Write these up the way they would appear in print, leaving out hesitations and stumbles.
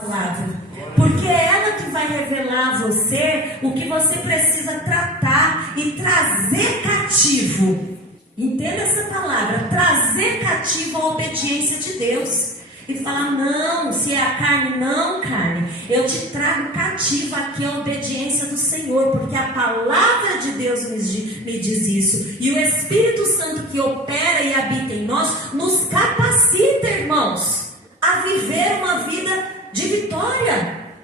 palavra, porque é ela que vai revelar a você o que você precisa tratar e trazer cativo. Entenda essa palavra, trazer cativo a obediência de Deus. E falar, não, se é a carne, não, carne, eu te trago cativo aqui a obediência do Senhor, porque a palavra de Deus me diz isso. E o Espírito Santo que opera e habita em nós, nos capacita, irmãos, a viver uma vida de vitória,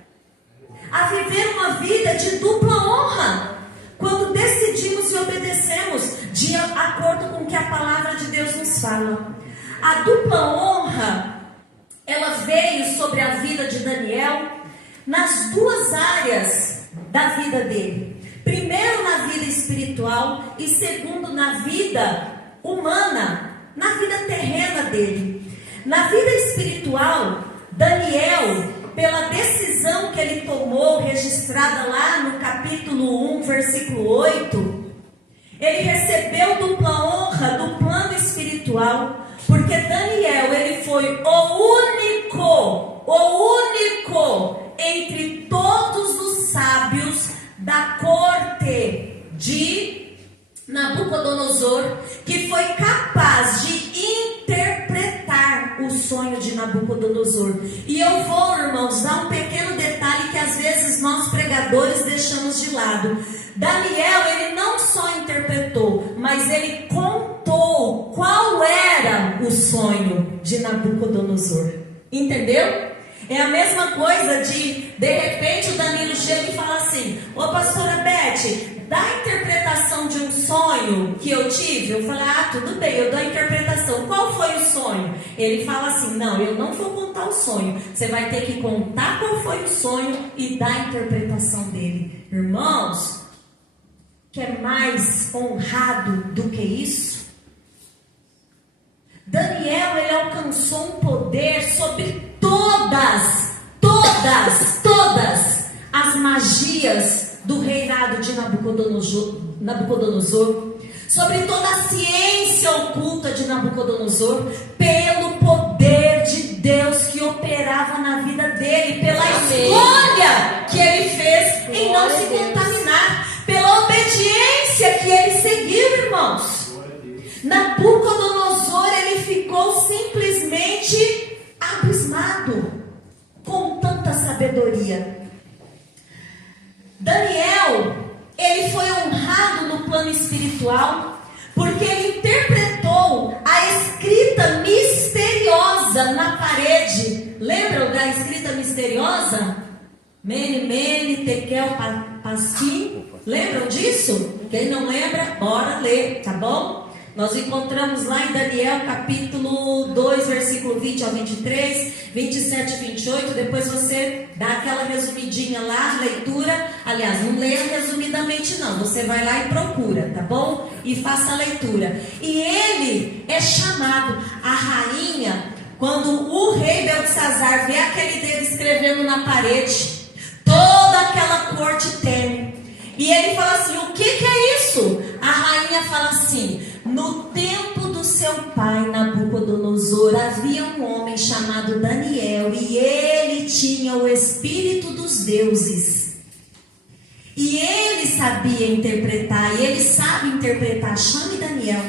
a viver uma vida de dupla honra, quando decidimos e obedecemos de acordo com o que a palavra de Deus nos fala. A dupla honra, ela veio sobre a vida de Daniel nas duas áreas da vida dele. Primeiro na vida espiritual e segundo na vida humana, na vida terrena dele. Na vida espiritual, Daniel, pela decisão que ele tomou, registrada lá no capítulo 1, versículo 8, ele recebeu dupla honra do plano espiritual, porque Daniel, ele foi o único entre todos os sábios da corte de Nabucodonosor, que foi capaz de interpretar o sonho de Nabucodonosor. E eu vou, irmãos, dar um pequeno detalhe que às vezes nós pregadores deixamos de lado. Daniel, ele não só interpretou, mas ele contou qual era o sonho de Nabucodonosor. Entendeu? É a mesma coisa de repente o Danilo chega e fala assim: ô pastora Beth, dá a interpretação de um sonho que eu tive. Eu falei, tudo bem, eu dou a interpretação. Qual foi o sonho? Ele fala assim, não, eu não vou contar o sonho. Você vai ter que contar qual foi o sonho e dar a interpretação dele. Irmãos, quer mais honrado do que isso? Daniel, ele alcançou um poder sobre todas as magias do reinado de Nabucodonosor, sobre toda a ciência oculta de Nabucodonosor, pelo poder de Deus que operava na vida dele, pela escolha que ele fez em não se contaminar, pela obediência que ele seguiu, irmãos. Nabucodonosor, ele ficou simplesmente abismado com tanta sabedoria. Daniel, ele foi honrado no plano espiritual, porque ele interpretou a escrita misteriosa na parede. Lembram da escrita misteriosa? Mene, mene, tekel, pasquim. Lembram disso? Quem não lembra, bora ler, tá bom? Nós encontramos lá em Daniel capítulo 2, versículo 20 ao 23, 27 e 28. Depois você dá aquela resumidinha lá, leitura. Aliás, não leia resumidamente não, você vai lá e procura, tá bom? E faça a leitura. E ele é chamado, a rainha, quando o rei Beltesazar vê aquele dedo escrevendo na parede, toda aquela corte teme. E ele fala assim, o que é isso? A rainha fala assim, no tempo do seu pai Nabucodonosor havia um homem chamado Daniel, e ele tinha o espírito dos deuses. E ele sabia interpretar, e ele sabe interpretar, chame Daniel.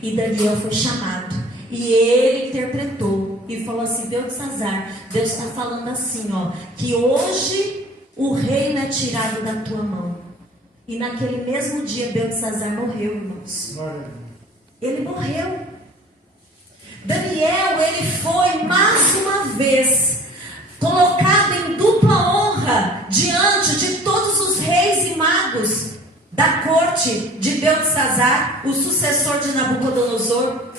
E Daniel foi chamado, e ele interpretou, e falou assim, Beltesazar, Deus está falando assim, que hoje o reino é tirado da tua mão. E naquele mesmo dia Beltesazar morreu, irmãos. Ele morreu. Daniel, ele foi mais uma vez colocado em dupla honra diante de todos os reis e magos da corte de Beltesazar, o sucessor de Nabucodonosor.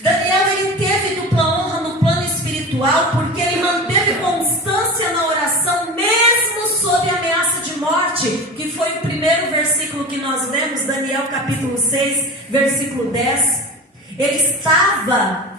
Daniel, ele teve dupla honra no plano espiritual, porque ele manteve constância na oração, mesmo sob ameaça de morte, que foi o primeiro versículo que nós lemos, Daniel capítulo 6, versículo 10. Ele estava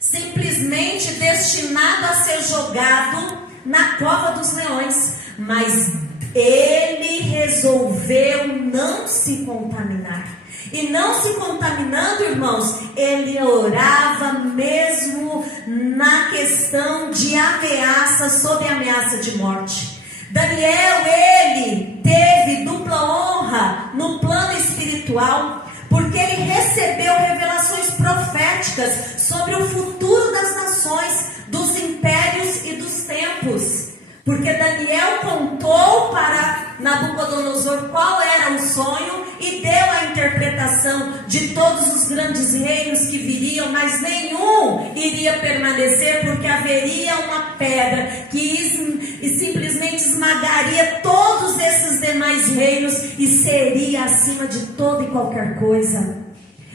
simplesmente destinado a ser jogado na cova dos leões, mas ele resolveu não se contaminar. E não se contaminando, irmãos, ele orava mesmo na questão de ameaça, sob ameaça de morte. Daniel, ele teve dupla honra no plano espiritual, porque ele recebeu revelações proféticas sobre o futuro das nações, dos impérios e dos tempos. Porque Daniel contou para Nabucodonosor qual era o sonho e deu a interpretação de todos os grandes reinos que viriam, mas nenhum iria permanecer, porque haveria uma pedra que simplesmente esmagaria todos esses demais reinos e seria acima de toda e qualquer coisa.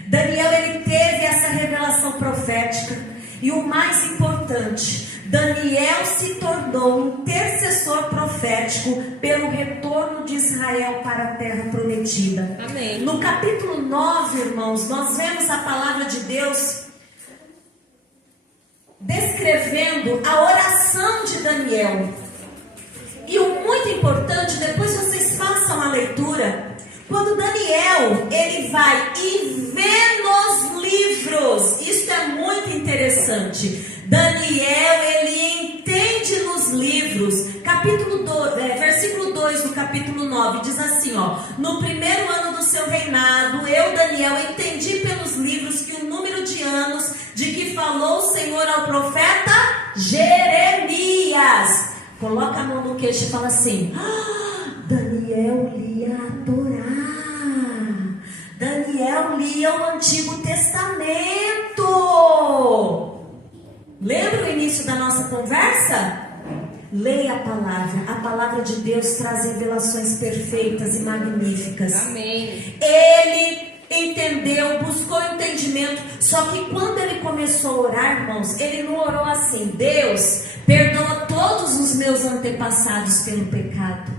Daniel, ele teve essa revelação profética, e o mais importante, Daniel se tornou intercessor profético pelo retorno de Israel para a terra prometida. Amém. No capítulo 9, irmãos, nós vemos a palavra de Deus descrevendo a oração de Daniel. E o muito importante, depois vocês façam a leitura, quando Daniel, ele vai e vê nos livros, isso é muito interessante. Daniel, ele entende nos livros, versículo 2 do capítulo 9, diz assim, ó: no primeiro ano do seu reinado, eu, Daniel, entendi pelos livros que o número de anos de que falou o Senhor ao profeta Jeremias. Coloca a mão no queixo e fala assim: Daniel lia a Torá. Daniel lia o Antigo Testamento. Lembra o início da nossa conversa? Leia a palavra de Deus traz revelações perfeitas e magníficas. Amém. Ele entendeu, buscou entendimento, só que quando ele começou a orar, irmãos, ele não orou assim: Deus, perdoa todos os meus antepassados pelo pecado.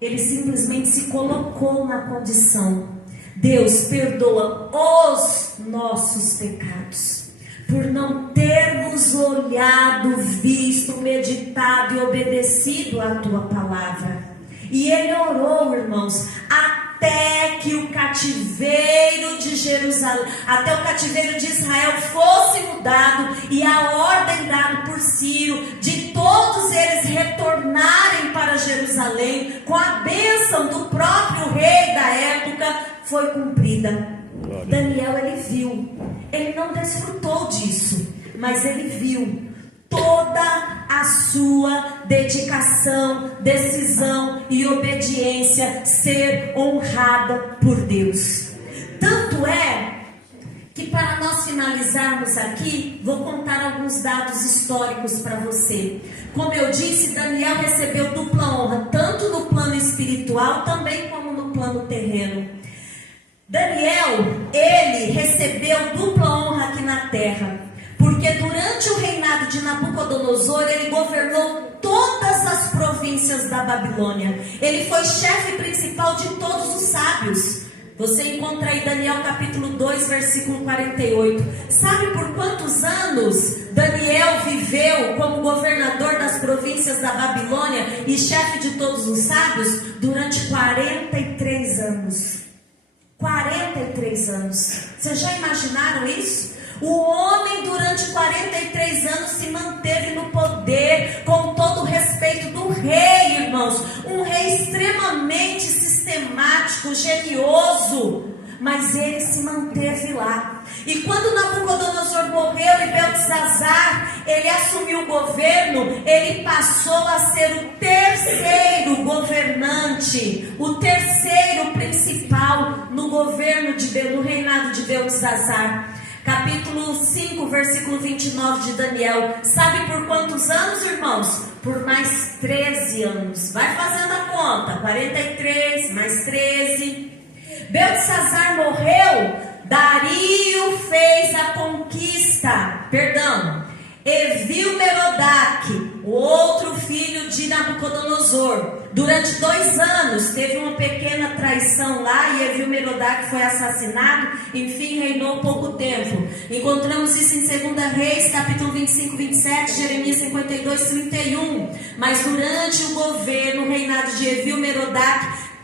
Ele simplesmente se colocou na condição: Deus, perdoa os nossos pecados, por não termos olhado, visto, meditado e obedecido à tua palavra. E ele orou, irmãos, até que o cativeiro de Jerusalém, até o cativeiro de Israel fosse mudado e a ordem dada por Ciro de todos eles retornarem para Jerusalém com a bênção do próprio rei da época foi cumprida. Daniel, ele viu, ele não desfrutou disso, mas ele viu toda a sua dedicação, decisão e obediência ser honrada por Deus. Tanto é que, para nós finalizarmos aqui, vou contar alguns dados históricos para você. Como eu disse, Daniel recebeu dupla honra, tanto no plano espiritual também como no plano terreno. Daniel, ele recebeu dupla honra aqui na terra, porque durante o reinado de Nabucodonosor, ele governou todas as províncias da Babilônia. Ele foi chefe principal de todos os sábios. Você encontra aí Daniel capítulo 2, versículo 48. Sabe por quantos anos Daniel viveu como governador das províncias da Babilônia e chefe de todos os sábios? Durante 43 anos. 43 anos. Vocês já imaginaram isso? O homem durante 43 anos se manteve no poder com todo o respeito do rei, irmãos. Um rei extremamente sistemático, genioso, mas ele se manteve lá. E quando Nabucodonosor morreu e Beltesazar, ele assumiu o governo, ele passou a ser o terceiro governante, o terceiro principal no governo no reinado de Beltesazar. Capítulo 5, versículo 29 de Daniel. Sabe por quantos anos, irmãos? Por mais 13 anos. Vai fazendo a conta. 43 mais 13. Beltesazar morreu. Dario fez a conquista. Evil-Merodach, o outro filho de Nabucodonosor, durante 2 anos teve uma pequena traição lá e Evil-Merodach foi assassinado. Enfim, reinou pouco tempo. Encontramos isso em 2 Reis, capítulo 25, 27, Jeremias 52, 31. Mas durante o reinado de Evil-Merodach,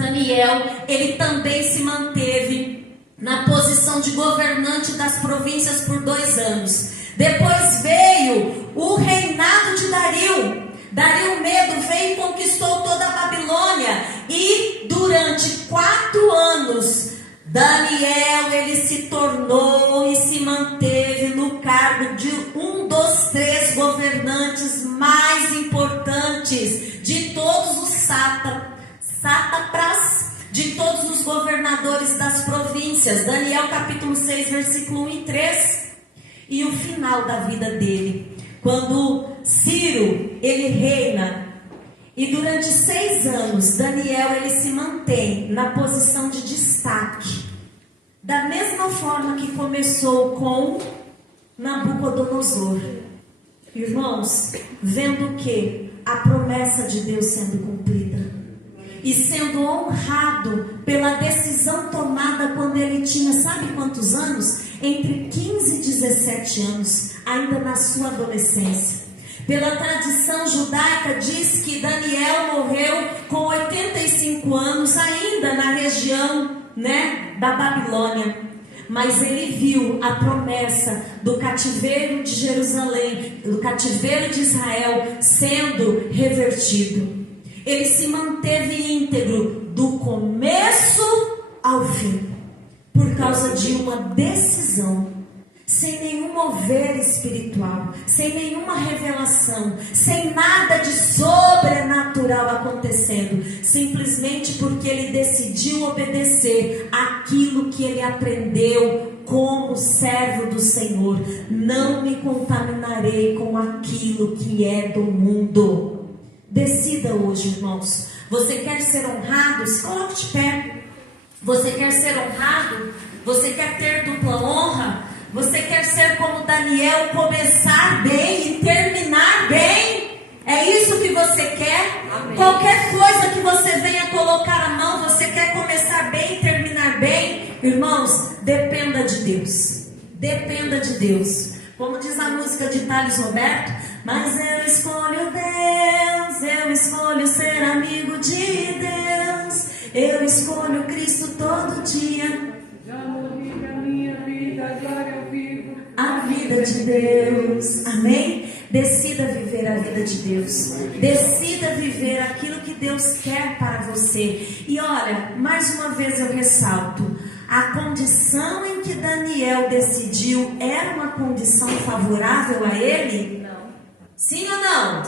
Daniel, ele também se manteve na posição de governante das províncias por 2 anos. Depois veio o reinado de Dario. Dario Medo veio e conquistou toda a Babilônia. E durante 4 anos, Daniel, ele se tornou e se manteve no cargo de um dos 3 governantes mais importantes de todos os sátrapas, de todos os governadores das províncias. Daniel capítulo 6, versículo 1 e 3. E o final da vida dele, quando Ciro, ele reina, e durante 6 anos, Daniel, ele se mantém na posição de destaque, da mesma forma que começou com Nabucodonosor. Irmãos, vendo que a promessa de Deus sendo cumprida, e sendo honrado pela decisão tomada quando ele tinha, sabe quantos anos? Entre 15 e 17 anos, ainda na sua adolescência. Pela tradição judaica diz que Daniel morreu com 85 anos, ainda na região, da Babilônia. Mas ele viu a promessa do cativeiro de Jerusalém, do cativeiro de Israel sendo revertido. Ele se manteve íntegro do começo ao fim, por causa de uma decisão, sem nenhum mover espiritual, sem nenhuma revelação, sem nada de sobrenatural acontecendo, simplesmente porque ele decidiu obedecer aquilo que ele aprendeu como servo do Senhor. Não me contaminarei com aquilo que é do mundo. Decida hoje, irmãos. Você quer ser honrado? Se coloque de pé. Você quer ser honrado? Você quer ter dupla honra? Você quer ser como Daniel, começar bem e terminar bem? É isso que você quer? Amém. Qualquer coisa que você venha colocar a mão, você quer começar bem e terminar bem? Irmãos, dependa de Deus. Dependa de Deus. Como diz a música de Thales Roberto, mas eu escolho Deus, eu escolho ser amigo de Deus, eu escolho Cristo todo dia. Já morri da minha vida, agora eu vivo a vida de Deus. Amém? Decida viver a vida de Deus. Decida viver aquilo que Deus quer para você. E olha, mais uma vez eu ressalto, a condição em que Daniel decidiu era uma condição favorável a ele? Não. Sim ou não?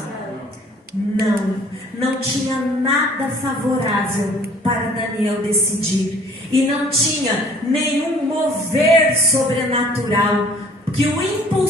Não tinha nada favorável para Daniel decidir. E não tinha nenhum mover sobrenatural que o impulsou